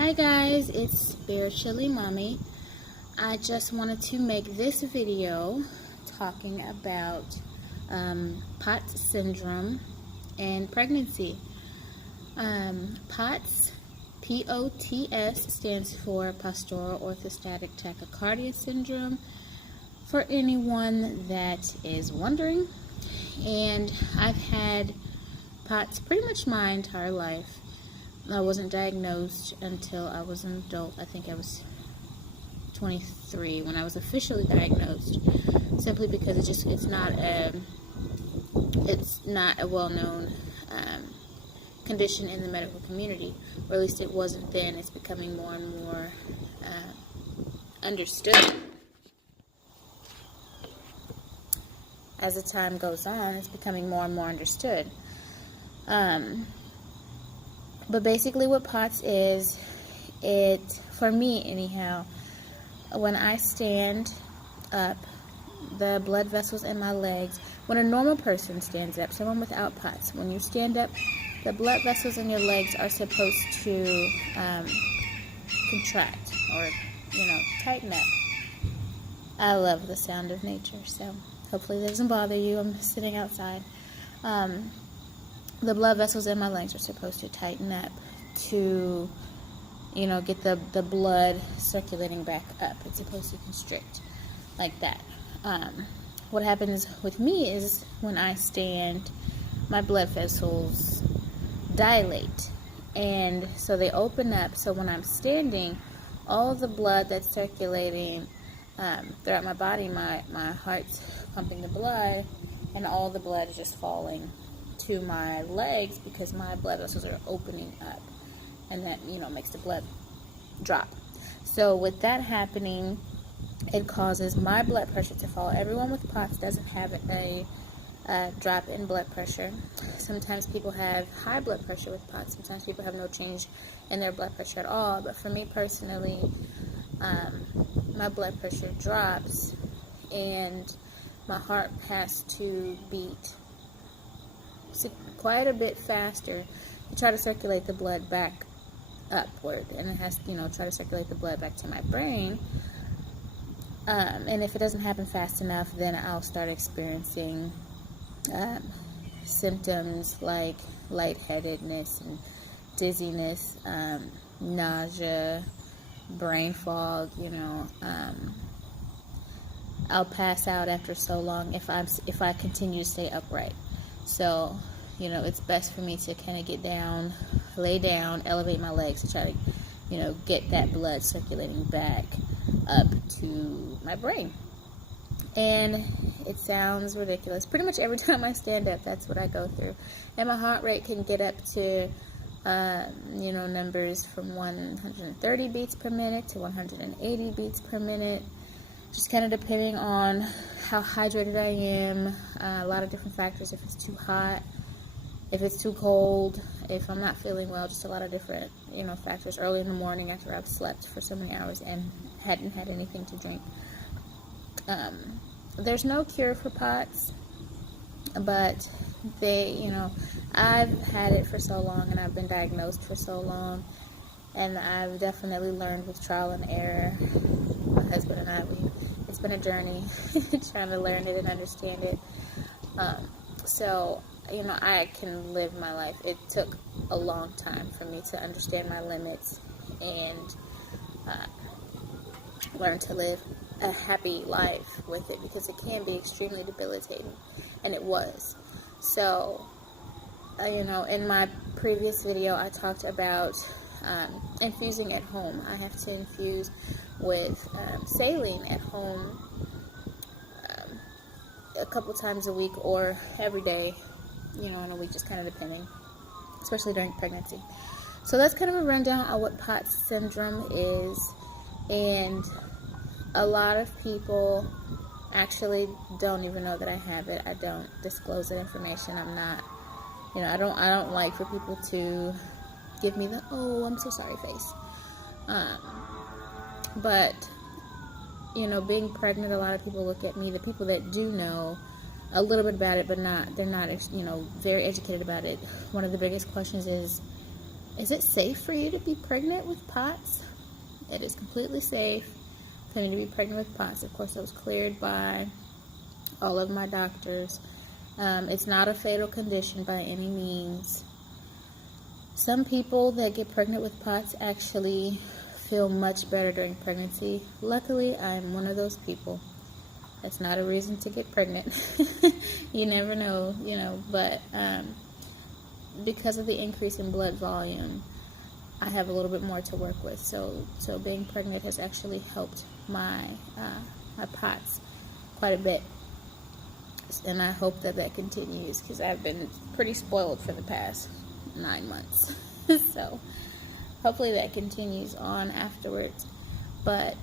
Hi guys, it's Spiritually Mommy. I just wanted to make this video talking about POTS syndrome and pregnancy. POTS, P-O-T-S, stands for Postural Orthostatic Tachycardia syndrome, for anyone that is wondering. And I've had POTS pretty much my entire life. I wasn't diagnosed until I was an adult. I think I was 23 when I was officially diagnosed, simply because it's not a well-known condition in the medical community, or at least it wasn't then. It's becoming more and more understood. As the time goes on, it's becoming more and more understood. But basically what POTS is, for me anyhow, when I stand up, the blood vessels in my legs, when a normal person stands up, someone without POTS, when you stand up, the blood vessels in your legs are supposed to contract or, tighten up. I love the sound of nature, so hopefully that doesn't bother you. I'm sitting outside. The blood vessels in my legs are supposed to tighten up to, get the blood circulating back up. It's supposed to constrict like that. What happens with me is when I stand, my blood vessels dilate. And so they open up. So when I'm standing, all of the blood that's circulating throughout my body, my heart's pumping the blood, and all the blood is just falling to my legs because my blood vessels are opening up, and that makes the blood drop. So with that happening, it causes my blood pressure to fall. Everyone with POTS doesn't have a drop in blood pressure. Sometimes people have high blood pressure with POTS. Sometimes people have no change in their blood pressure at all. But for me personally, my blood pressure drops and my heart has to beat quite a bit faster to try to circulate the blood back upward, and it has to try to circulate the blood back to my brain, and if it doesn't happen fast enough, then I'll start experiencing symptoms like lightheadedness and dizziness, nausea, brain fog. I'll pass out after so long if I continue to stay upright. So, it's best for me to kind of get down, lay down, elevate my legs to try to, get that blood circulating back up to my brain. And it sounds ridiculous. Pretty much every time I stand up, that's what I go through. And my heart rate can get up to, numbers from 130 beats per minute to 180 beats per minute. Just kind of depending on how hydrated I am, a lot of different factors. If it's too hot, if it's too cold, if I'm not feeling well, just a lot of different, factors. Early in the morning after I've slept for so many hours and hadn't had anything to drink. There's no cure for POTS, but I've had it for so long and I've been diagnosed for so long, and I've definitely learned with trial and error. My husband and I, it's been a journey trying to learn it and understand it. So, I can live my life. It took a long time for me to understand my limits and learn to live a happy life with it, because it can be extremely debilitating, and it was. So, in my previous video, I talked about infusing at home. I have to infuse with saline at home a couple times a week or every day, in a week, just kind of depending, especially during pregnancy. So that's kind of a rundown on what POTS syndrome is, and a lot of people actually don't even know that I have it. I don't disclose that information. I'm not, I don't like for people to give me the, oh, I'm so sorry face. But, being pregnant, a lot of people look at me, the people that do know a little bit about it, but they're not, very educated about it. One of the biggest questions is, Is it safe for you to be pregnant with POTS? It is completely safe for me to be pregnant with POTS. Of course, I was cleared by all of my doctors. It's not a fatal condition by any means. Some people that get pregnant with POTS actually feel much better during pregnancy. Luckily, I'm one of those people. That's not a reason to get pregnant. You never know, but because of the increase in blood volume, I have a little bit more to work with. So being pregnant has actually helped my POTS quite a bit. And I hope that continues, because I've been pretty spoiled for the past 9 months. So hopefully that continues on afterwards. But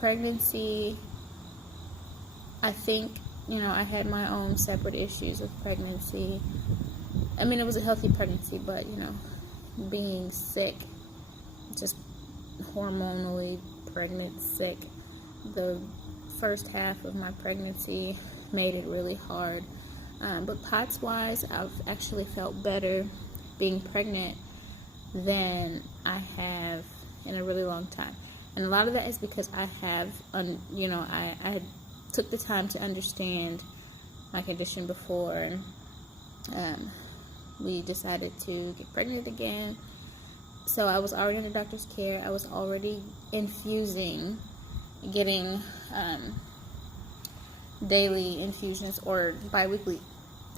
pregnancy, I think, I had my own separate issues with pregnancy. I mean, it was a healthy pregnancy, but, being sick, just hormonally pregnant, sick, the first half of my pregnancy made it really hard. But POTS-wise, I've actually felt better being pregnant than I have in a really long time. And a lot of that is because I have, I took the time to understand my condition before we decided to get pregnant again. So I was already under doctor's care. I was already getting daily infusions or bi-weekly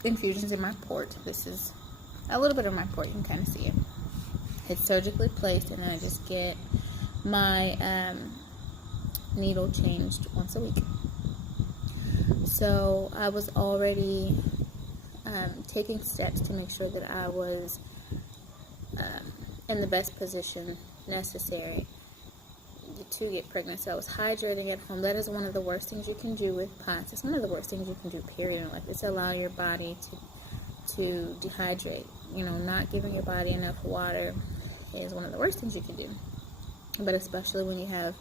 infusions in my port. This is a little bit of my port. You can kind of see it. It's surgically placed, and then I just get my needle changed once a week. So I was already taking steps to make sure that I was in the best position necessary to get pregnant. So I was hydrating at home. That is one of the worst things you can do with POTS. It's one of the worst things you can do, period, in life. It's allow your body to dehydrate. Not giving your body enough water is one of the worst things you can do. But especially when you have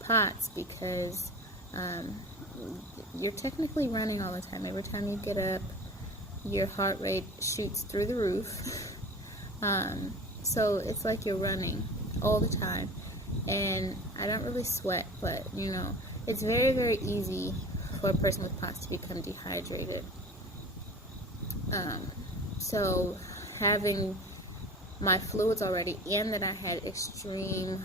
POTS, because you're technically running all the time. Every time you get up, your heart rate shoots through the roof. So it's like you're running all the time. And I don't really sweat, but, it's very, very easy for a person with POTS to become dehydrated. So having my fluids already, and that I had extreme,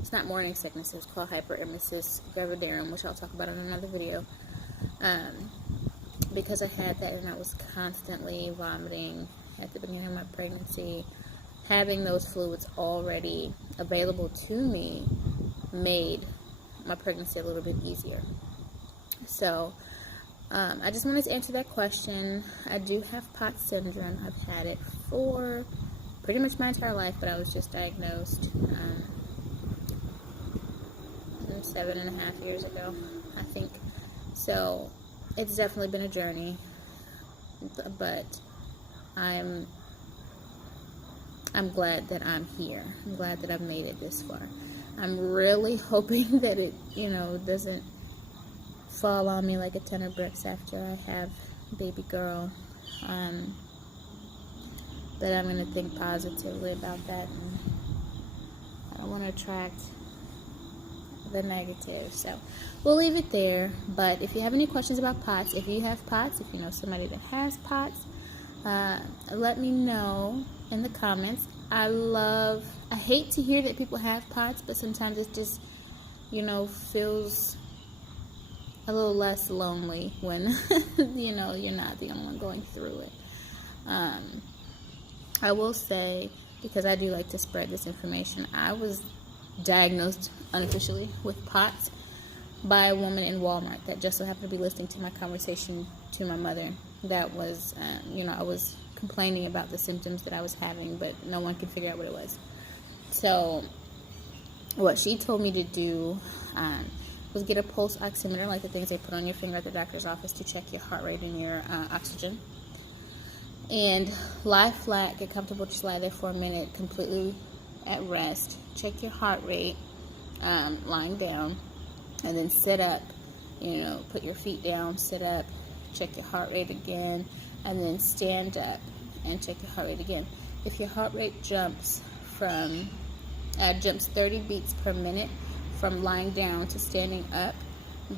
it's not morning sickness, it's called hyperemesis gravidarum, which I'll talk about in another video. Because I had that, and I was constantly vomiting at the beginning of my pregnancy, having those fluids already available to me made my pregnancy a little bit easier. So I just wanted to answer that question. I do have POTS syndrome. I've had it for pretty much my entire life, but I was just diagnosed 7.5 years ago, I think. So it's definitely been a journey, but I'm glad that I'm here. I'm glad that I've made it this far. I'm really hoping that it, doesn't fall on me like a ton of bricks after I have baby girl. But I'm going to think positively about that, and I don't want to attract the negative. So we'll leave it there. But if you have any questions about POTS, if you have POTS, if you know somebody that has POTS, let me know in the comments. I hate to hear that people have POTS, but sometimes it just, feels a little less lonely when, you're not the only one going through it. I will say, because I do like to spread this information, I was diagnosed unofficially with POTS by a woman in Walmart that just so happened to be listening to my conversation to my mother. That was, I was complaining about the symptoms that I was having, but no one could figure out what it was. So what she told me to do was get a pulse oximeter, like the things they put on your finger at the doctor's office to check your heart rate and your oxygen. And lie flat, get comfortable, just lie there for a minute, completely at rest. Check your heart rate, lying down, and then sit up. Put your feet down, sit up, check your heart rate again, and then stand up and check your heart rate again. if your heart rate jumps 30 beats per minute from lying down to standing up,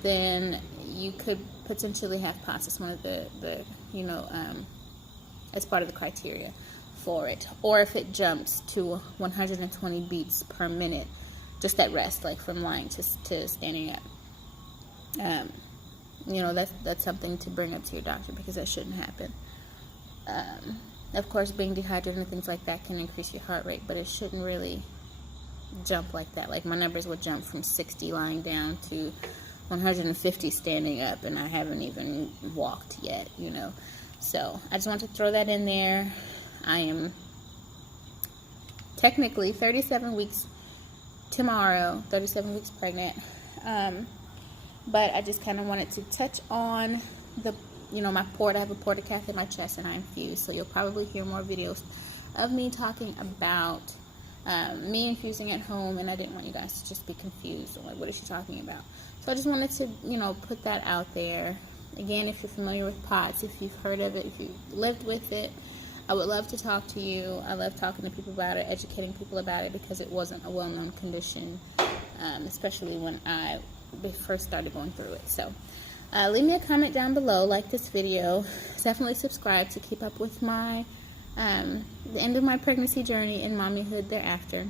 then you could potentially have POTS. It's one of the as part of the criteria for it. Or if it jumps to 120 beats per minute, just at rest, like from lying to standing up. That's something to bring up to your doctor, because that shouldn't happen. Of course, being dehydrated and things like that can increase your heart rate, but it shouldn't really jump like that. Like, my numbers would jump from 60 lying down to 150 standing up, and I haven't even walked yet, So I just want to throw that in there. I am technically 37 weeks tomorrow, 37 weeks pregnant. But I just kind of wanted to touch on my port. I have a portacath in my chest, and I infuse. So you'll probably hear more videos of me talking about me infusing at home, and I didn't want you guys to just be confused on, like, what is she talking about? So I just wanted to, put that out there. Again, if you're familiar with POTS, if you've heard of it, if you lived with it, I would love to talk to you. I love talking to people about it, educating people about it, because it wasn't a well-known condition, especially when I first started going through it. So leave me a comment down below, like this video, definitely subscribe to keep up with my the end of my pregnancy journey and mommyhood thereafter,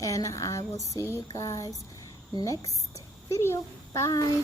and I will see you guys next video. Bye.